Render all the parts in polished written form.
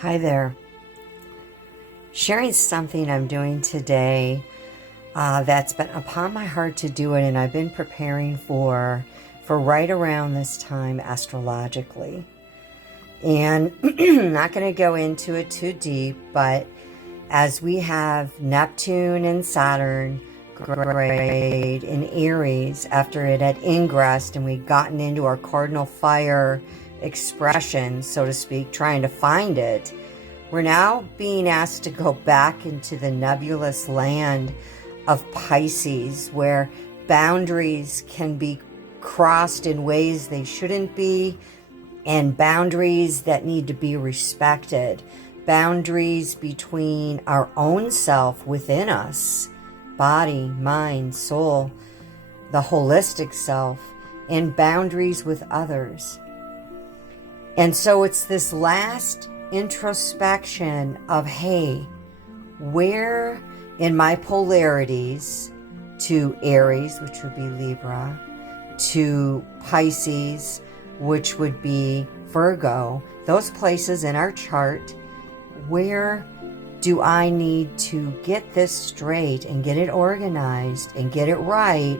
Hi there. Sharing something I'm doing today that's been upon my heart to do it, and I've been preparing for right around this time astrologically. And I'm not going to go into it too deep, but as we have Neptune and Saturn grade in Aries after it had ingressed and we'd gotten into our cardinal fire expression, so to speak, trying to find it, we're now being asked to go back into the nebulous land of Pisces, where boundaries can be crossed in ways they shouldn't be, and boundaries that need to be respected. Boundaries between our own self within us, body, mind, soul, the holistic self, and boundaries with others. And so it's this last introspection of, hey, where in my polarities to Aries, which would be Libra, to Pisces, which would be Virgo, those places in our chart, where do I need to get this straight and get it organized and get it right?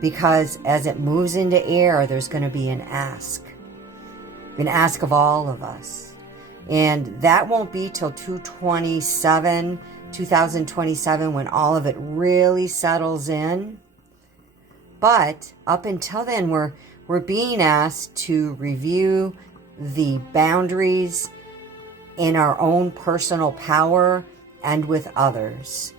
Because as it moves into air, there's going to be an ask of all of us. And that won't be till 2027, when all of it really settles in. But up until then, we're being asked to review the boundaries in our own personal power and with others.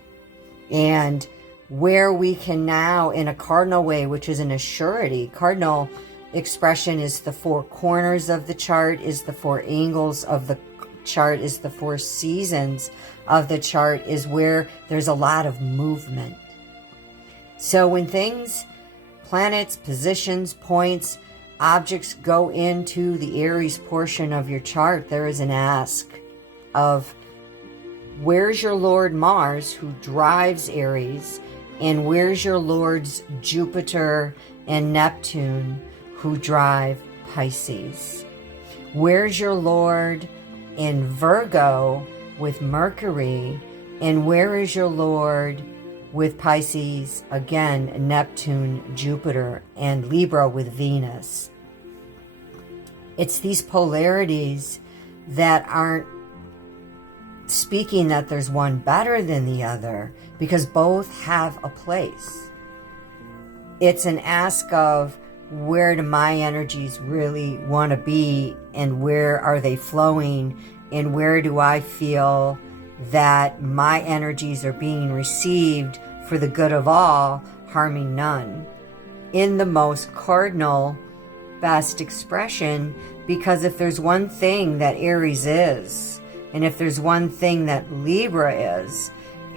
And where we can now, in a cardinal way, which is an assurity, cardinal expression is the four corners of the chart, is the four angles of the chart, is the four seasons of the chart, is where there's a lot of movement. So when things, planets, positions, points, objects go into the Aries portion of your chart, there is an ask of, where's your Lord Mars, who drives Aries, and where's your Lords Jupiter and Neptune, who drive Pisces? Where's your Lord in Virgo with Mercury, and where is your Lord with Pisces, again, Neptune, Jupiter, and Libra with Venus? It's these polarities that aren't speaking that there's one better than the other, because both have a place. It's an ask of, where do my energies really want to be, and where are they flowing, and where do I feel that my energies are being received for the good of all, harming none, in the most cardinal, best expression. Because if there's one thing that Aries is, and if there's one thing that Libra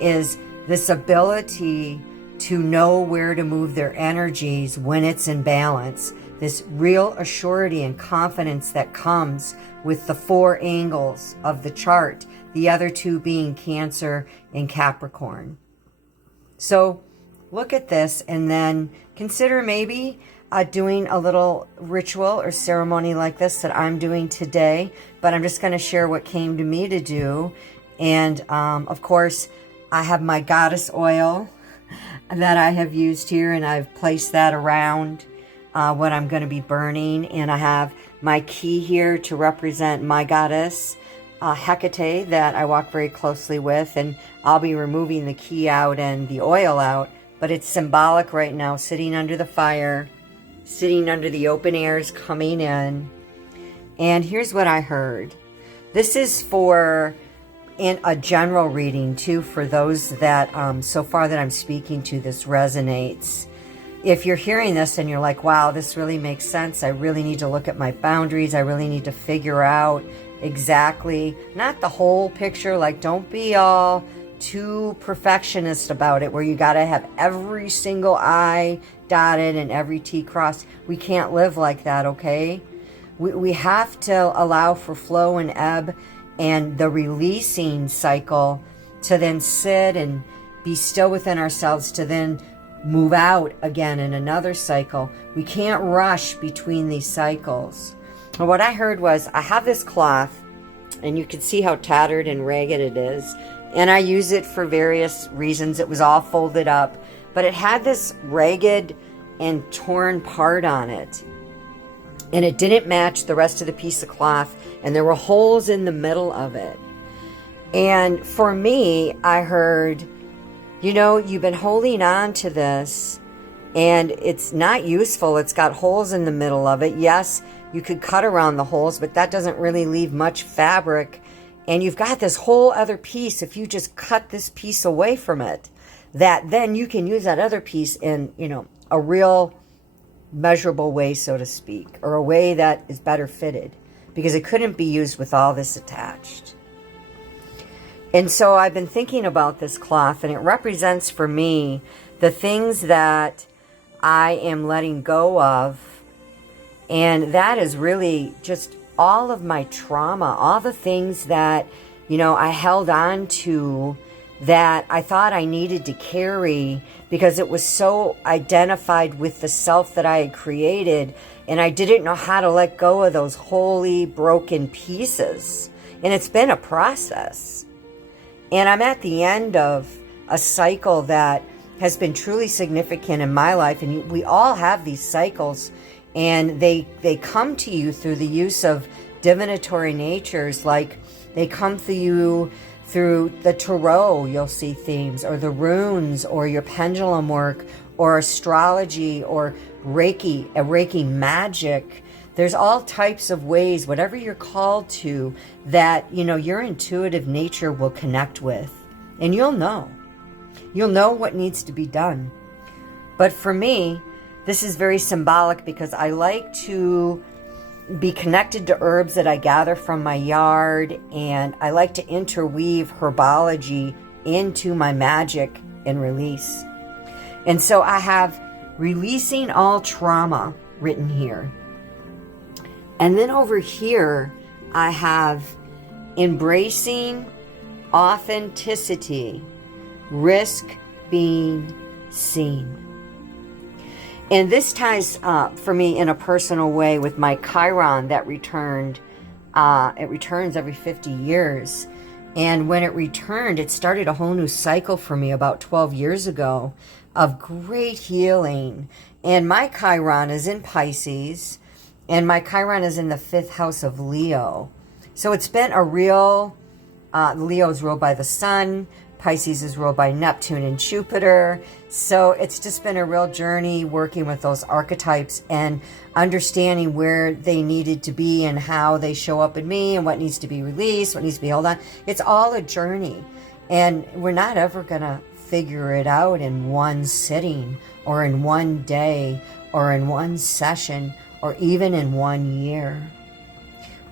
is this ability to know where to move their energies when it's in balance, this real assurity and confidence that comes with the four angles of the chart, the other two being Cancer and Capricorn. So look at this and then consider maybe doing a little ritual or ceremony like this that I'm doing today, but I'm just going to share what came to me to do. And of course, I have my goddess oil that I have used here, and I've placed that around what I'm going to be burning. And I have my key here to represent my goddess, Hecate, that I walk very closely with, and I'll be removing the key out and the oil out, but it's symbolic right now, sitting under the fire, sitting under the open airs coming in. And here's what I heard. This is for in a general reading too, for those that so far that I'm speaking to, this resonates. If you're hearing this and you're like, wow, this really makes sense, I really need to look at my boundaries, I really need to figure out exactly, not the whole picture, like don't be all too perfectionist about it, where you got to have every single I dotted and every T crossed. We can't live like that, okay? We have to allow for flow and ebb and the releasing cycle to then sit and be still within ourselves, to then move out again in another cycle. We can't rush between these cycles. And what I heard was, I have this cloth and you can see how tattered and ragged it is. And I use it for various reasons. It was all folded up, but it had this ragged and torn part on it. And it didn't match the rest of the piece of cloth, and there were holes in the middle of it. And for me, I heard, you know, you've been holding on to this, and it's not useful. It's got holes in the middle of it. Yes, you could cut around the holes, but that doesn't really leave much fabric. And you've got this whole other piece. If you just cut this piece away from it, that then you can use that other piece in, you know, a real measurable way, so to speak, or a way that is better fitted, because it couldn't be used with all this attached. And so I've been thinking about this cloth, and it represents for me the things that I am letting go of. And that is really just all of my trauma, all the things that, you know, I held on to that I thought I needed to carry because it was so identified with the self that I had created. And I didn't know how to let go of those wholly broken pieces. And it's been a process. And I'm at the end of a cycle that has been truly significant in my life. And we all have these cycles, and they come to you through the use of divinatory natures. Like they come to you through the tarot, you'll see themes, or the runes, or your pendulum work, or astrology, or Reiki magic. There's all types of ways, whatever you're called to, that, you know, your intuitive nature will connect with. And you'll know. You'll know what needs to be done. But for me, this is very symbolic because I like to be connected to herbs that I gather from my yard, and I like to interweave herbology into my magic and release. And so I have releasing all trauma written here. And then over here, I have embracing authenticity, risk being seen. And this ties for me in a personal way with my Chiron that returned. It returns every 50 years. And when it returned, it started a whole new cycle for me about 12 years ago of great healing. And my Chiron is in Pisces. And my Chiron is in the 5th house of Leo. So it's been a real, Leo is ruled by the sun. Pisces is ruled by Neptune and Jupiter. So it's just been a real journey working with those archetypes and understanding where they needed to be and how they show up in me and what needs to be released, what needs to be held on. It's all a journey. And we're not ever going to figure it out in one sitting or in one day or in one session or even in 1 year.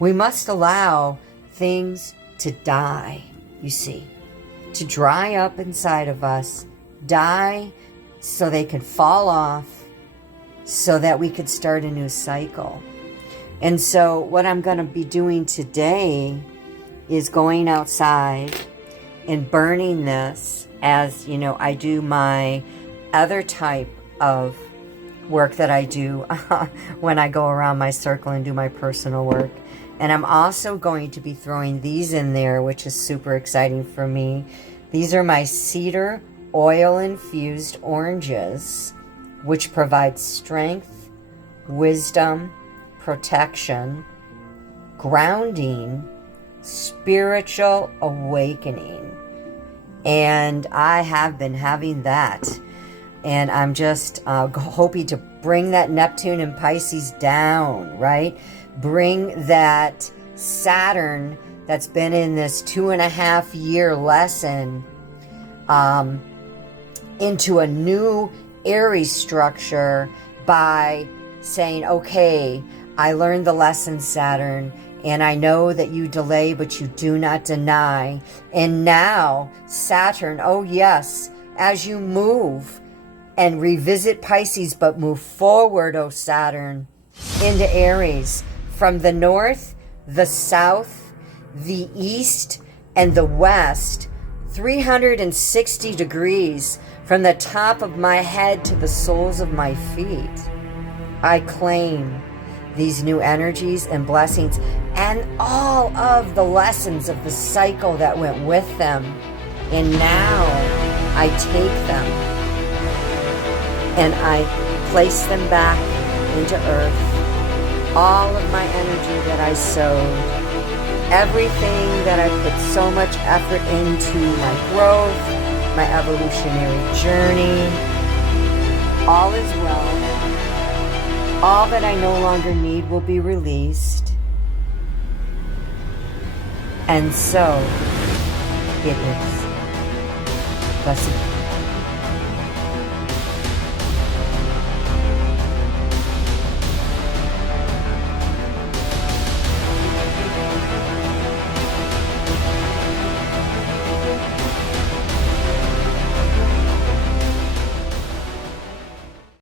We must allow things to die, you see, to dry up inside of us, die so they can fall off, so that we could start a new cycle. And so what I'm going to be doing today is going outside and burning this as, you know, I do my other type of work that I do when I go around my circle and do my personal work. And I'm also going to be throwing these in there, which is super exciting for me. These are my cedar oil-infused oranges, which provide strength, wisdom, protection, grounding, spiritual awakening. And I have been having that. And I'm just hoping to bring that Neptune and Pisces down, right? Bring that Saturn that's been in this 2.5-year lesson into a new Aries structure by saying, okay, I learned the lesson, Saturn, and I know that you delay, but you do not deny. And now, Saturn, oh yes, as you move and revisit Pisces, but move forward, oh Saturn, into Aries, from the north, the south, the east, and the west, 360 degrees from the top of my head to the soles of my feet. I claim these new energies and blessings and all of the lessons of the cycle that went with them. And now I take them and I place them back into earth. All of my energy that I sowed, everything that I put so much effort into, my growth, my evolutionary journey, all is well. All that I no longer need will be released. And so it is. Blessed